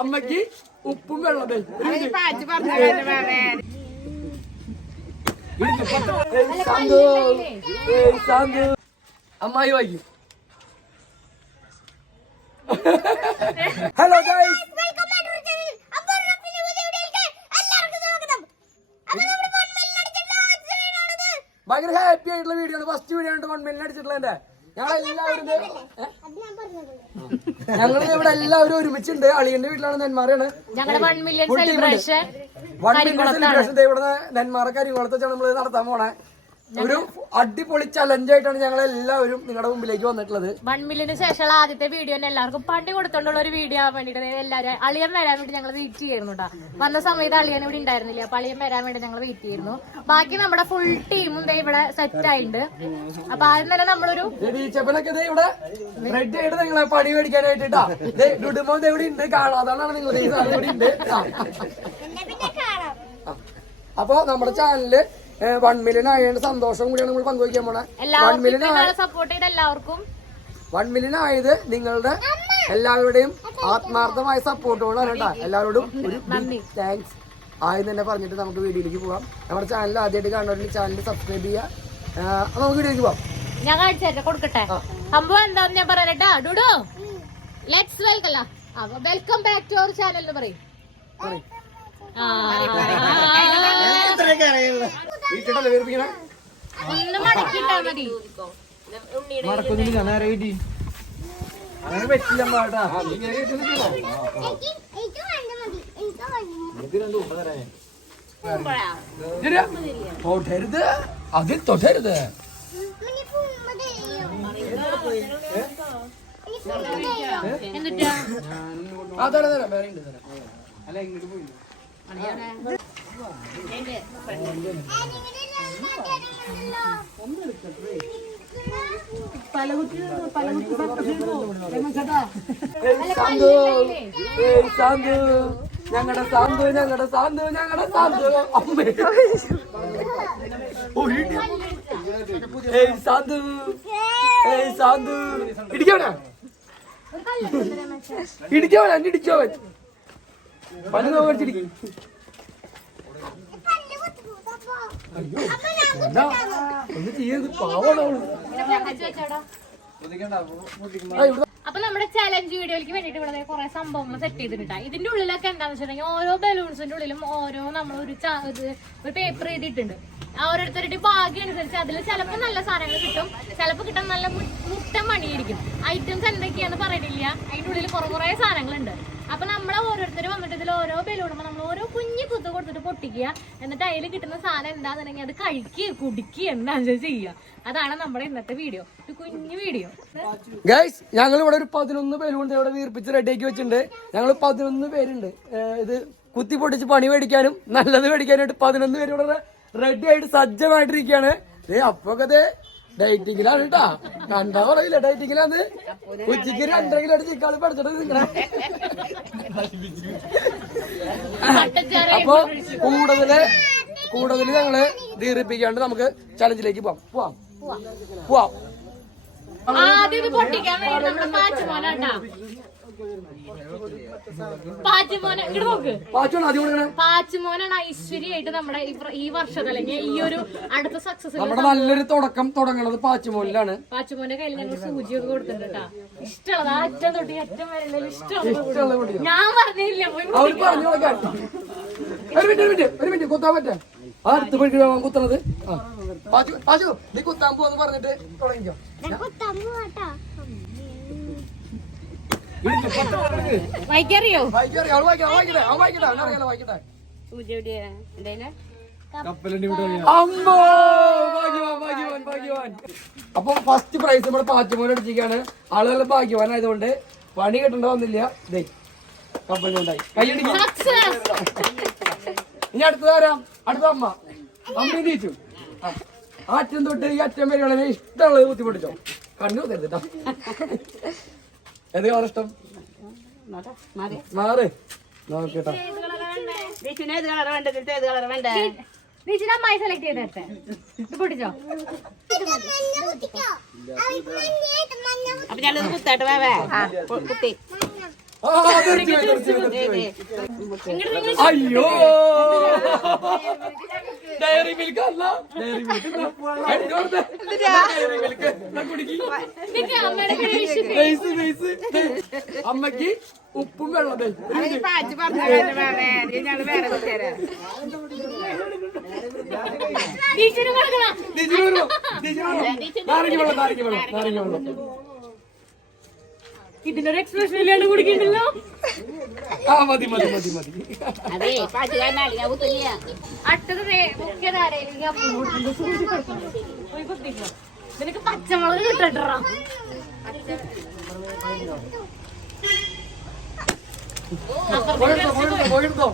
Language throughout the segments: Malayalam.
അമ്മക്ക് ഉപ്പും വെള്ളം അമ്മായി വായിക്കും. ഹലോ ഗൈസ്, ഭയങ്കര ഹാപ്പി ആയിട്ടുള്ള വീഡിയോ ആണ്. ഫസ്റ്റ് വീഡിയോ ആണ് 1 മില്യൺ അടിച്ചിട്ടുള്ള എന്റെ. ഞങ്ങൾ ഇവിടെ എല്ലാവരും ഒരുമിച്ചുണ്ട്. അളിയന്റെ വീട്ടിലാണ്, നെന്മാറയാണ്. 1 മില്യൺ സെലിബ്രേഷൻ ഇവിടെ നെന്മാറ കരികുളത്ത് വെച്ചാണ് നമ്മള് നടത്താൻ പോണേ. ഒരു അടിപൊളി ചലഞ്ച് ആയിട്ടാണ് ഞങ്ങൾ എല്ലാവരും നിങ്ങളുടെ മുമ്പിലേക്ക് വന്നിട്ടുള്ളത്. 1 മില്യന് ശേഷമുള്ള ആദ്യത്തെ വീഡിയോ എല്ലാവർക്കും പണി കൊടുത്തോണ്ടുള്ള ഒരു വീഡിയോ ആവാൻ വേണ്ടിട്ട് എല്ലാവരും അളിയൻ വരാൻ വേണ്ടി ഞങ്ങൾ വെയിറ്റ് ചെയ്യുന്നു കേട്ടോ. വന്ന സമയത്ത് അളിയൻ ഇവിടെ ഉണ്ടായിരുന്നില്ല, അപ്പൊ അളിയൻ വരാൻ വേണ്ടി ഞങ്ങൾ വെയിറ്റ് ചെയ്യുന്നു. ബാക്കി നമ്മുടെ ഫുൾ ടീമും ഇവിടെ സെറ്റ് ആയിട്ടുണ്ട്. അപ്പൊ ആദ്യം തന്നെ നമ്മളൊരു ടീച്ചപ്പനൊക്കെ ഇവിടെ റെഡി ആയിട്ട് നിങ്ങളെ പണി മേടിക്കാനായിട്ടാ ഡുഡുമോ ഇവിടെ ഉണ്ട്, കാണാതാണ് നിങ്ങൾ ഇവിടെ ഉണ്ട്. അപ്പൊ നമ്മുടെ ചാനലില് 1 മില്യൺ ആയതിന്റെ സന്തോഷം കൂടിയാണ് നമ്മൾ പങ്കുവയ്ക്കാൻ പോണേ. 1 മില്യൺ ആയത് നിങ്ങളുടെ എല്ലാവരുടെയും ആത്മാർത്ഥമായ സപ്പോർട്ടോടാണ് കേട്ടോ. എല്ലാവരോടും ഒരു താങ്ക്സ് ആദ്യം തന്നെ പറഞ്ഞിട്ട് നമുക്ക് വീഡിയോയിലേക്ക് പോവാം. നമ്മുടെ ചാനൽ ആദ്യമായിട്ട് കാണുന്നവരുടെ ചാനൽ സബ്സ്ക്രൈബ് ചെയ്യുക. നമുക്ക് വീഡിയോയിലേക്ക് പോവാം. ഞാൻ കാണിച്ചു കൊടുക്കട്ടെ സംഭവം എന്താന്ന് ഞാൻ പറയാ. ഡുഡു let's welcome back to our channel എന്ന് പറയും. ഒന്ന് മടക്കിട്ടാ മതി. മടക്കൊന്നും ഞാൻ അങ്ങനെ പറ്റില്ല. തൊടരുത്, അതിൽ തൊടരുത്. എന്നിട്ടാ തരാം വേറെ ഉണ്ട് തരാം. അല്ല ഇങ്ങോട്ട് പോയി ഞങ്ങളുടെ സാന്തു ഞങ്ങളുടെ സാന്തു ഞങ്ങളുടെ സാന്തു അമ്മേ സാന്തു സാന്തു ഇടിക്കവനാ ഇടിക്കവനാ ഇടിച്ചവൻ പല്ല് നോക്കിടിക്കും. ഒന്ന് ചെയ്യത് പാവണോ. അപ്പൊ നമ്മുടെ ചലഞ്ച് വീഡിയോയിലേക്ക് വേണ്ടിട്ട് ഇവിടെ കുറെ സംഭവങ്ങൾ സെറ്റ് ചെയ്തിട്ടാ. ഇതിന്റെ ഉള്ളിലൊക്കെ എന്താന്ന് വെച്ചിട്ടുണ്ടെങ്കിൽ ഓരോ ബലൂൺസിന്റെ ഉള്ളിലും ഓരോ നമ്മൾ ഒരു പേപ്പർ എഴുതിയിട്ടുണ്ട്. ഓരോരുത്തരുടെ ഭാഗ്യം അനുസരിച്ച് അതിൽ ചിലപ്പോൾ നല്ല സാധനങ്ങൾ കിട്ടും, ചിലപ്പോൾ കിട്ടാൻ നല്ല മുട്ടൻ മണിയായിരിക്കും. ഐറ്റംസ് എന്തൊക്കെയാന്ന് പറയണില്ല, അതിന്റെ ഉള്ളിൽ കുറെ സാധനങ്ങളുണ്ട്. അപ്പൊ നമ്മളെ ഓരോരുത്തർ വന്നിട്ട് ഇതിൽ ഓരോ ബലൂണുമ്പോൾ നമ്മൾ ഓരോ കുഞ്ഞു കുത്ത് കൊടുത്തിട്ട് പൊട്ടിക്കുക. എന്നിട്ട് അതിൽ കിട്ടുന്ന സാധനം എന്താണെന്നുണ്ടെങ്കിൽ അത് കഴിക്കുക കുടിക്കുക എന്താണെന്ന് ചെയ്യുക. അതാണ് നമ്മുടെ ഇന്നത്തെ വീഡിയോ, ഒരു കുഞ്ഞു വീഡിയോ. ഗൈസ്, ഞങ്ങൾ ഇവിടെ ഒരു 11 ബലൂൺ ഇവിടെ വീർപ്പിച്ച് റെഡിയാക്കി വെച്ചിട്ടുണ്ട്. ഞങ്ങൾ 11 പേരുണ്ട്. ഇത് കുത്തി പൊട്ടിച്ച് പണി മേടിക്കാനും നല്ലത് മേടിക്കാനായിട്ട് 11 പേര് ഇവിടെ റെഡി ആയിട്ട് സജ്ജമായിട്ടിരിക്കുകയാണ്. അപ്പൊക്കെ ഡൈറ്റിങ്ങിലാണ് കേട്ടാ, കണ്ടാ പറയില്ല ഡൈറ്റിങ്ങിലാന്ന്. ഉച്ചക്ക് 2.5 കിലോ ചിക്കാള് പഠിച്ചിട്ട് നിങ്ങളെ. അപ്പൊ കൂടുതല് ഞങ്ങള് ദീർഘിപ്പിക്കാണ്ട് നമുക്ക് ചലഞ്ചിലേക്ക് പോവാം. പാച്ചുമോനാണ് ഐശ്വര്യമായിട്ട് നമ്മുടെ ഈ വർഷത്തെ അല്ലെങ്കിൽ ഈ ഒരു അടുത്ത സക്സസ് നമ്മുടെ നല്ലൊരു തുടക്കം തുടങ്ങണത് പാച്ചുമോനിലാണ്. പാച്ചുമോന്റെ കയ്യിൽ ഞങ്ങൾ സൂചിയൊക്കെ കൊടുത്തിട്ടുണ്ട് കേട്ടാ. ഇഷ്ടമുള്ളത് അറ്റം തൊട്ട് അറ്റം വരെ ഇഷ്ടമുള്ളത് ഞാൻ പറഞ്ഞില്ല. ഒരു മിനിറ്റ് കുത്താൻ പറ്റേ അടുത്ത് പോയിട്ട് കുത്തണത്. പാച്ചു നീ കുത്താൻ പോന്ന് പറഞ്ഞിട്ട് തുടങ്ങിക്കോ. വായിക്കറിയോ? അപ്പൊ ഫസ്റ്റ് പ്രൈസ് നമ്മുടെ പാച്ചുമോൻ അടിച്ചിരിക്കുകയാണ്. ആളുകൾ ഭാഗ്യവാനായതുകൊണ്ട് പണി കിട്ടണ്ടോന്നില്ല. കപ്പലിനുണ്ടായി കൈയടിക്കും. ഇനി അടുത്തതാരാ? അടുത്ത അമ്മ ജയിച്ചു. അറ്റം തൊട്ട് ഈ അറ്റം വരെയുള്ള ഇഷ്ടമുള്ളത് ബുദ്ധിമുട്ടിച്ചോ. കണ്ണു തരുന്നിട്ടോ. ഏത് കളർ ഇഷ്ടം? മാറ് നോക്കിട്ടോ. അമ്മായി സെലക്ട് ചെയ്തേ പൊട്ടിച്ചോ. അപ്പൊ ഞാനത് കുത്താട്ട് വേവേ കുത്തി അയ്യോ ഡയറി മിൽക്ക് അല്ല, ഡയറി മിൽക്ക് അമ്മക്ക് ഉപ്പും വെള്ളം നാരങ്ങ വെള്ളം നാരങ്ങ വെള്ളം നാരങ്ങ വെള്ളം. ഇതിനൊരു എക്സ്പ്രഷൻ ഇല്ലാണ്ട് കുടിക്കണ്ടല്ലോ. ആ മതി മതി മതി മതി. അടുത്തത് നിനക്ക് പച്ചമുളക് കിട്ടട്ടോ. പോയെടുത്തോ.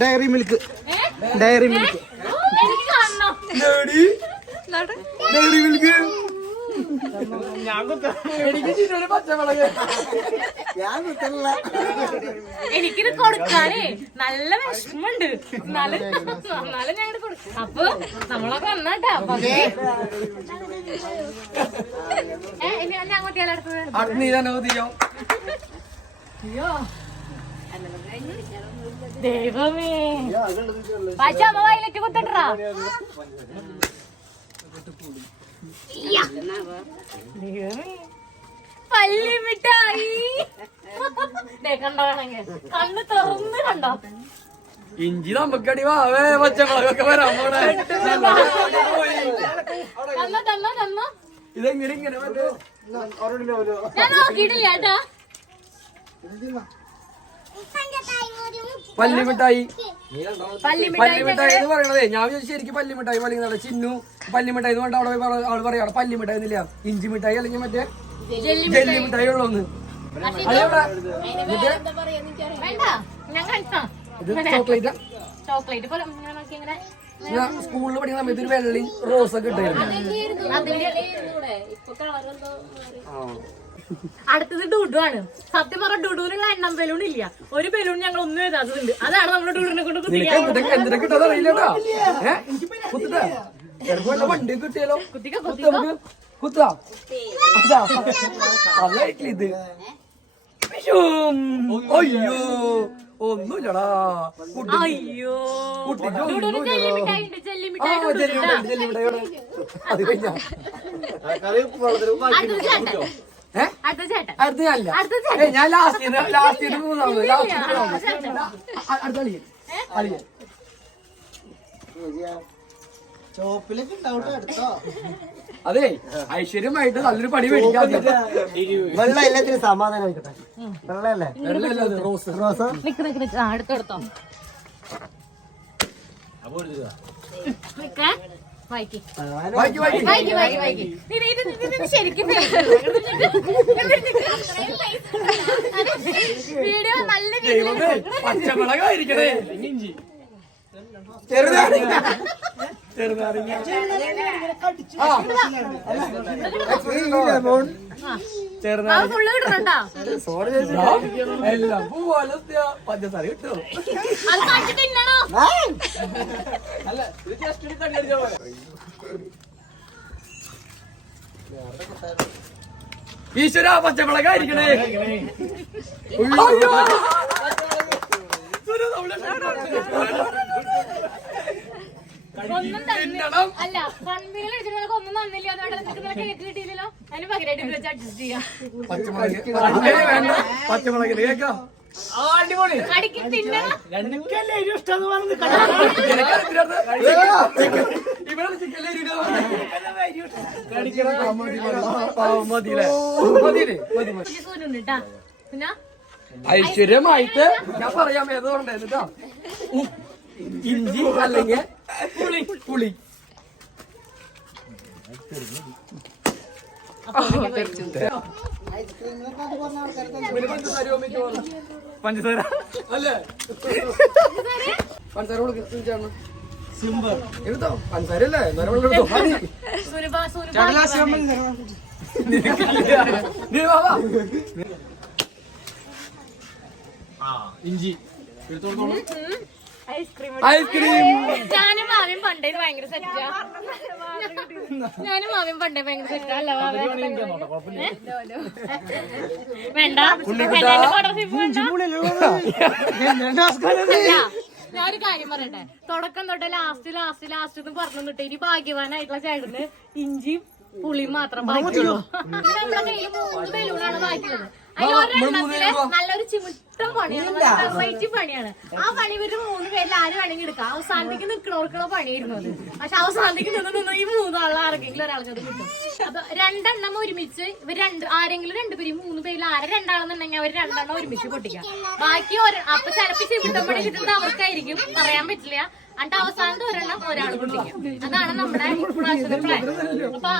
ഡയറി മിൽക്ക്, ഡയറി മിൽക്ക്, എനിക്ക് കാണണം. ഡയറി മിൽക്ക് എനിക്ക് ചിന്നൊരു പച്ചമുളക്. എനിക്കിത് കൊടുക്കാനേ നല്ല വിഷമുണ്ട്. എന്നാലും ഞാൻ കൊടുക്കും. അപ്പൊ നമ്മളൊക്കെ വന്നാട്ടാ. ഞാൻ അങ്ങോട്ടിയാലും അടുത്തത്. അടുത്ത് നീ തന്നെ മതിയോ? അയ്യോ ദൈവമേ, പച്ച അമ്മ വയലറ്റ് കുത്തട്ടാ. പല്ലിമിഠായി കണ്ടോ, വേണമെങ്കിൽ കണ്ണ് തുറന്ന് കണ്ടോ. ഇഞ്ചി നമുക്കടി വാവേ, പച്ചമുളകൊക്കെ വരാൻ പോണേ. തന്നോ തന്നോ തന്നോ. ഇതെങ്ങനെ ഇങ്ങനെ ഞാൻ നോക്കിയിട്ടില്ല കേട്ടാ. പല്ലിമിഠായി. പല്ലിമിഠായി പല്ലിമിഠായി എന്ന് പറയണതേ ഞാൻ വിചാരിച്ചു ശരിക്കും പല്ലിമിഠായി വലിയ ചിന്നു പല്ലിമിഠായി എന്ന് പറഞ്ഞാൽ അവിടെ ആള് പറയാണ് പല്ലിമിഠായി എന്നില്ല, ഇഞ്ചി മിഠായി അല്ലെങ്കിൽ മറ്റേ ജെല്ലി മിഠായി ഉള്ളൂന്ന്. വേണ്ട ഞാൻ കഴിക്കാം. ഇത് ചോക്ലേറ്റ്. ചോക്ലേറ്റ് പോലെ നോക്കി ഇങ്ങനെ. ഞാൻ സ്കൂളിൽ പഠിക്കുന്ന സമയത്ത് ഒരു വെള്ളി റോസ് ഒക്കെ ഇട്ടായിരുന്നു. അടുത്തത് ഡുഡു ആണ്. സത്യം പറഞ്ഞ ഡുഡുവിനുള്ള എണ്ണം ബലൂൺ ഇല്ല. ഒരു ബലൂൺ ഞങ്ങൾ ഒന്നും എഴുതാതുണ്ട്. അതാണ് നമ്മുടെ ഡുഡുവിനെ കൊണ്ട് എന്തിനാ കിട്ടാതെ അറിയില്ലട്ടോ. കുത്തിട്ടാ ചിലപ്പോ വണ്ടി കിട്ടിയാലോ. കുത്താ അതായിട്ടില്ല ഇത്. അയ്യോ ഒന്നുമില്ലടാ. അയ്യോ അത് കഴിഞ്ഞാ അടുത്ത ഞാനില്ല. ഞാൻ ലാസ്റ്റ് മൂന്നാമത് അടുത്ത അളിയ ചോപ്പിലൊക്കെ ഉണ്ടാവട്ടെ അടുത്തോ. അതെ ഐശ്വര്യമായിട്ട് നല്ലൊരു പണി മേടിക്കാം. വെള്ളം എല്ലാത്തിനും സമാധാനം ആയിക്കോട്ടെ. വെള്ളല്ലേ റോസ് റോസ് അടുത്തെടുത്തോ. ശരിക്കും വീഡിയോ നല്ല പച്ചമുളകായിരിക്കണേ. ചെറുനാരങ്ങ ചെറുനാരങ്ങ ഫുള്ള് കിട്ടണോ. സോറി എല്ലാം പോലെ പഞ്ചസാര കിട്ടുമോ? അത് കാട്ടി തിന്നണോ. ഈശ്വര പച്ചമുളകായിരിക്കണേ. ഒന്നും അല്ല കൺവീനൽ അടിച്ചിട്ട് ഒന്നും തന്നില്ല. അതുകൊണ്ട് കേക്ക് കിട്ടിയില്ലല്ലോ. അതിന് പകരമായിട്ട് വെച്ച് അഡ്ജസ്റ്റ് ചെയ്യാം. പച്ചമുളകിന് കേക്കാം. അടിക്ക് തിന്നണം. പിന്നെ ഐശ്വര്യമായിട്ട് ഞാൻ പറയാം ഏതുകൊണ്ടാ ഇഞ്ചി അല്ലെങ്കിൽ പുളി. പഞ്ചസാര അല്ലേ? പഞ്ചസാര എടുത്തോ. പഞ്ചസാര അല്ലേ? എടുത്തോ. ഇഞ്ചി എടുത്തോളൂ. Ice cream ice cream. ഞാനും മാവിയും പണ്ടേ ഇത് ഭയങ്കര സെറ്റാ. ഞാനും മാവിയും പണ്ടേ ഭയങ്കര സെറ്റാ. അല്ല വേണ്ട ഞാനൊരു കാര്യം പറയട്ടെ. തുടക്കം തൊട്ട് ലാസ്റ്റ് എന്ന് പറഞ്ഞു തൊട്ട് ഇനി ഭാഗ്യവാനായിട്ടുള്ള ചേട്ടന് ഇഞ്ചിയും പുളിയും മാത്രം ബാക്കിയുള്ളൂ. നമ്മുടെ കയ്യിൽ 3 ബലൂണാണ് ബാക്കിയുള്ളത്. അതിൽ ഒരെണ്ണത്തില് നല്ലൊരു ചിമിട്ടം പണിയാണ്, വെറൈറ്റി പണിയാണ്. ആ പണി ഇവര് 3 പേരിൽ ആര് വേണമെങ്കിൽ എടുക്കാം. അവസാനത്തേക്ക് നിൽക്കണവർക്കുള്ള പണിയായിരുന്നു അത്. പക്ഷെ അവസാനത്തേക്ക് നിന്ന് ഈ 3 ആളിൽ ആർക്കെങ്കിലും ഒരാൾക്ക് അത് കിട്ടും. അപ്പൊ 2 എണ്ണം ഒരുമിച്ച് ഇവർ ആരെങ്കിലും 2 പേര് 3 പേരിൽ ആരെ 2 ആളെന്നുണ്ടെങ്കിൽ അവർ 2 എണ്ണം ഒരുമിച്ച് പൊട്ടിക്കാം. ബാക്കി അപ്പൊ ചിലപ്പോ ചിമിട്ടം പണി കിട്ടുന്നത് അവർക്കായിരിക്കും, പറയാൻ പറ്റില്ല. എന്നിട്ട് അവസാനത്തെ ഒരെണ്ണം ഒരാൾ പൊട്ടിക്കാം. അതാണ് നമ്മുടെ പ്രാവശ്യത്തെ പ്ലാൻ. അപ്പൊ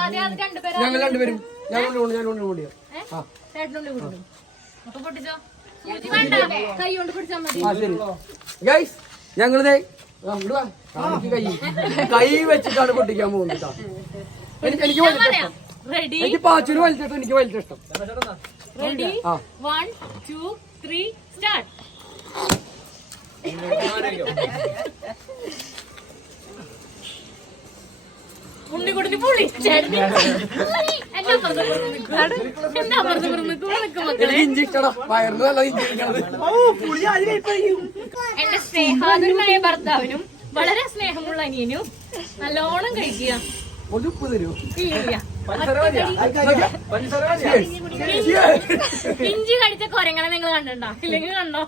ആദ്യം 2 പേര് ചേട്ടനുള്ളിൽ കൊടുക്കും. അപ്പൊ പൊട്ടിച്ചോ. സൂചി വേണ്ട, കൈ കൊണ്ട് പിടിച്ചാൽ മതി. ഗൈസ് ഞങ്ങളിത് കൈ വെച്ചിട്ടാണ് പൊട്ടിക്കാൻ പോകുന്നത്. എനിക്ക് വലിച്ചിഷ്ടം. റെഡി എനിക്ക് പാച്ചൂര് വലിച്ചിട്ട് എനിക്ക് വലിച്ചിഷ്ടം. Ready 1 2 3 start. ഉണ്ണിക്കുട്ടിന് പുളി ഇഞ്ചി ഇഷ്ടടാ, വയറിന് നല്ല ഇഞ്ചി ഇരിക്കണത്. എന്റെ സ്നേഹാതുരനായ ഭർത്താവിനും വളരെ സ്നേഹമുള്ള അനിയനും നല്ലോണം കഴിക്കുക. ഒരു ഉപ്പ് തരൂ. ഇല്ല. ഇഞ്ചി കഴിച്ച കൊരങ്ങനെ നിങ്ങൾ കണ്ടിട്ടുണ്ടോ? ഇല്ലെങ്കിൽ കണ്ടോ?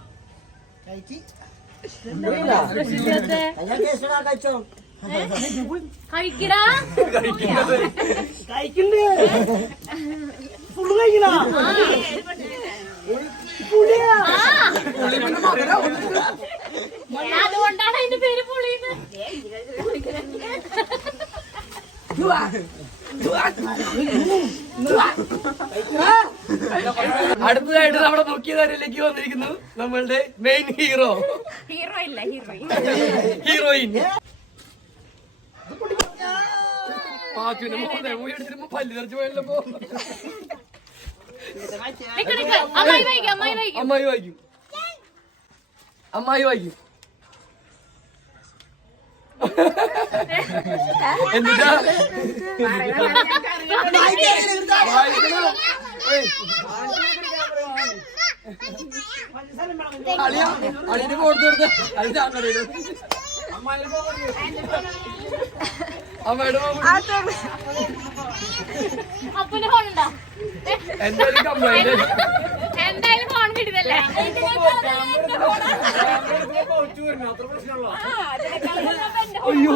കഴിക്കടാ. അതുകൊണ്ടാണ് അതിന്റെ പേര് പുളിന്ന്. അടുത്തതായിട്ട് നമ്മുടെ മുഖ്യധാരയിലേക്ക് വന്നിരിക്കുന്നു നമ്മളുടെ മെയിൻ ഹീറോയിൻ. പാച്ചുവിന്റെ മൂന്ന് എടുത്തിട്ട് പല്ല് തെറിച്ച് പോയല്ലോ. അമ്മായി വായിക്കും. എന്നിട്ടാ അളിന് കൊടുത്തു കൊടുത്ത അമ്മയുടെ അപ്പന്റെ ഫോണുണ്ടോ? എന്തായാലും കംപ്ലൈന്റ്. എന്തായാലും ഫോൺ കിട്ടിയതല്ലേ? അയ്യോ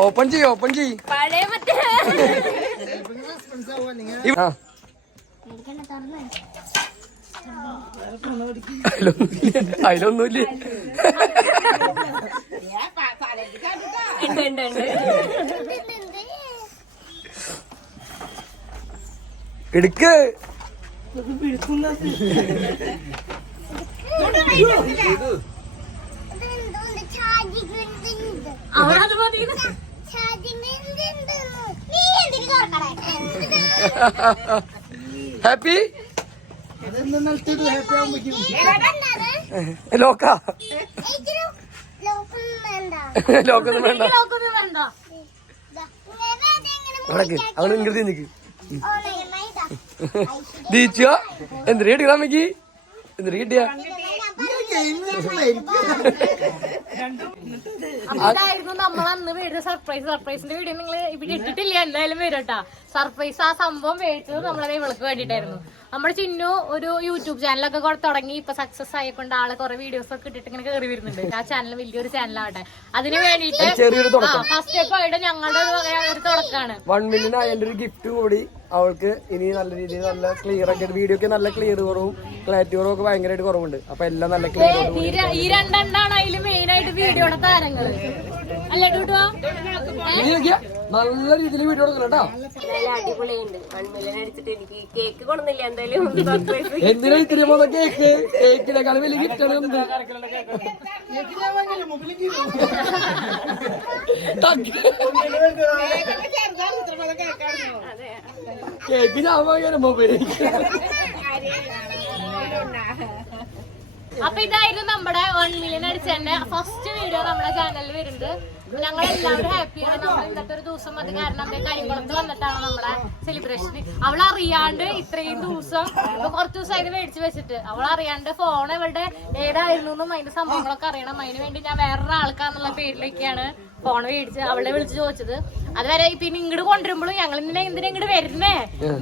ഓപ്പൺ ചെയ്യ്. പഴയ മറ്റേ അതിലൊന്നുമില്ലേ. എടുക്ക്. അവരത് മതി. ഹാപ്പി ലോക്ക ലോക്കൊന്നും വേണ്ട. നടക്ക് അവള് ഇങ്ങോട്ട് നിക്ക്. ദീച്ചോ എന്തിനാ കിട്ടിയ അമ്മക്ക്? എന്തിനാ കിട്ടിയ? അതായിരുന്നു നമ്മൾ അന്ന് വരുന്ന സർപ്രൈസിന്റെ വീഡിയോ നിങ്ങൾ ഇവിടെ ഇട്ടിട്ടില്ല, എന്തായാലും വരും കേട്ടാ. സർപ്രൈസ് ആ സംഭവം മേടിച്ചത് നമ്മളതേ ഇവൾക്ക് വേണ്ടിട്ടായിരുന്നു. നമ്മുടെ ചിന്നു ഒരു യൂട്യൂബ് ചാനലൊക്കെ തുടങ്ങി, ഇപ്പൊ സക്സസ് ആയിക്കൊണ്ട് ആളെ കുറെ വീഡിയോസ് ഒക്കെ ഇട്ടിട്ട് ഇങ്ങനെ കയറി വരുന്നുണ്ട്. ആ ചാനൽ വലിയൊരു ചാനലാവട്ടെ. അതിന് വേണ്ടിട്ട് ഫസ്റ്റ് സ്റ്റെപ്പ് ആയിട്ട് ഞങ്ങളുടെ ഒരു തുടക്കമാണ് 1 മില്യൺ ആയതിന്റെ ഒരു ഗിഫ്റ്റ് കൂടി അവൾക്ക്. ഇനി നല്ല രീതിയിൽ നല്ല ക്ലിയർ ഒക്കെ വീഡിയോ ഒക്കെ നല്ല ക്ലിയർ കുറവും ക്ലാരിറ്റി കുറവും ഒക്കെ ഭയങ്കരമായിട്ട് കുറവുണ്ട്. അപ്പൊ എല്ലാം നല്ല ക്ലിയർ. ഈ രണ്ടെണ്ണാണ് അതിൽ മെയിൻ ആയിട്ട് വീഡിയോയുടെ താരങ്ങള് അല്ലേ? നല്ല രീതിയിൽ വീഡിയോ എടുക്കണം കേട്ടോ. അടിപൊളിയുണ്ട്. 1 മില്യൺ അടിച്ചിട്ട് എനിക്ക് കേക്ക് കൊണ്ടുന്നില്ല എന്തായാലും സർപ്രൈസ്. എന്തിനാ ഇത്തിരി പോകുന്ന കേക്ക്? കേക്കിനേക്കാളും വലിയ ഗിഫ്റ്റാണ് എന്ത്? കേക്ക് ഞാൻ വാങ്ങിയ മൊബൈൽ. അപ്പൊ ഇതായിരുന്നു നമ്മുടെ 1 മില്യൺ അടിച്ചതിന്റെ ഫസ്റ്റ് വീഡിയോ നമ്മുടെ ചാനലിൽ വരുന്നത്. ഞങ്ങൾ എല്ലാവരും ഹാപ്പിയാണ്. നമ്മൾ ഇന്നത്തെ ഒരു ദിവസം അത് കാരണം കരിങ്കുളത്ത് വന്നിട്ടാണ് നമ്മുടെ സെലിബ്രേഷൻ. അവളറിയാണ്ട് ഇത്രയും ദിവസം ഇപ്പൊ കുറച്ച് ദിവസമായിട്ട് മേടിച്ചു വെച്ചിട്ട് അവളറിയാണ്ട് ഫോൺ ഇവളുടെ ഏതായിരുന്നു എന്നും അതിന്റെ സംഭവങ്ങളൊക്കെ അറിയണം. അതിന് വേണ്ടി ഞാൻ വേറൊരാൾക്കാന്നുള്ള പേരിലേക്കാണ് ഫോൺ മേടിച്ച് അവളെ വിളിച്ച് ചോദിച്ചത്. അതുവരെ പിന്നെ ഇങ്ങോട്ട് കൊണ്ടുവരുമ്പോഴും ഞങ്ങൾ എന്തിനാ ഇങ്ങോട്ട് വരുന്നേ,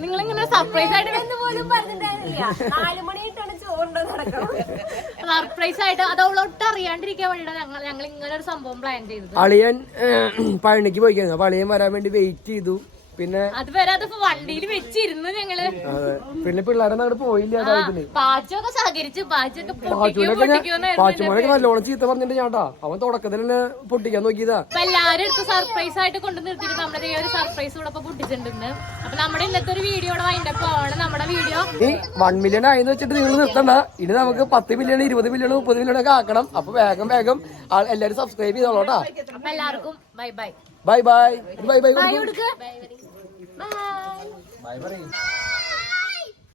നിങ്ങൾ ഇങ്ങനെ സർപ്രൈസ് ആയിട്ട് പോലും പറഞ്ഞിട്ടുണ്ടായിരുന്നില്ല. 4 മണിയായിട്ടാണ് ചോറുണ്ട് നടക്കണം. സർപ്രൈസ് ആയിട്ട് അത് അവളൊട്ട് അറിയാണ്ടിരിക്കാൻ വേണ്ടിയിട്ടാണ് ഞങ്ങൾ ഇങ്ങനെ ഒരു സംഭവം പ്ലാൻ ചെയ്തത്. അളിയൻ പഴനിക്ക് പോയിക്കായിരുന്നു. അപ്പൊ അളിയൻ വരാൻ വേണ്ടി വെയിറ്റ് ചെയ്തു. പിന്നെ അതുവരെ അതിപ്പോ വണ്ടിയിൽ വെച്ചിരുന്നു ഞങ്ങള്. പിന്നെ പിള്ളേരൊന്നും അങ്ങോട്ട് പോയില്ല. പാച്ചൊക്കെ സഹകരിച്ച് പാച്ചൊക്കെ പാച്ചുമോനൊക്കെ നല്ലോണം ചീത്ത പറഞ്ഞിട്ട് ഞാട്ടാ അവൻ തുടക്കത്തിൽ തന്നെ പൊട്ടിക്കാൻ നോക്കിയതാ. അപ്പൊ എല്ലാരും എടുത്ത് സർപ്രൈസ് ആയിട്ട് കൊണ്ട് നിർത്തിയിട്ട് നമ്മുടെ ഈ ഒരു സർപ്രൈസ് കൂടെ പൊട്ടിച്ചിട്ടുണ്ട്. അപ്പൊ നമ്മുടെ ഇന്നത്തെ ഒരു വീഡിയോ വൈൻഡപ്പ് ആണ്. നമ്മുടെ വീഡിയോ ഈ 1 മില്യൺ ആയെന്ന് വെച്ചിട്ട് നിങ്ങൾ നിർത്തണ്ട. ഇനി നമുക്ക് 10 മില്യൺ 20 മില്യൺ 30 മില്യൺ ഒക്കെ ആക്കണം. അപ്പൊ വേഗം എല്ലാരും സബ്സ്ക്രൈബ് ചെയ്തോളൂട്ടാ. അപ്പൊ എല്ലാവർക്കും bye bye bye bye bye bye bye കൊടുക്ക്. ബൈ പറയും.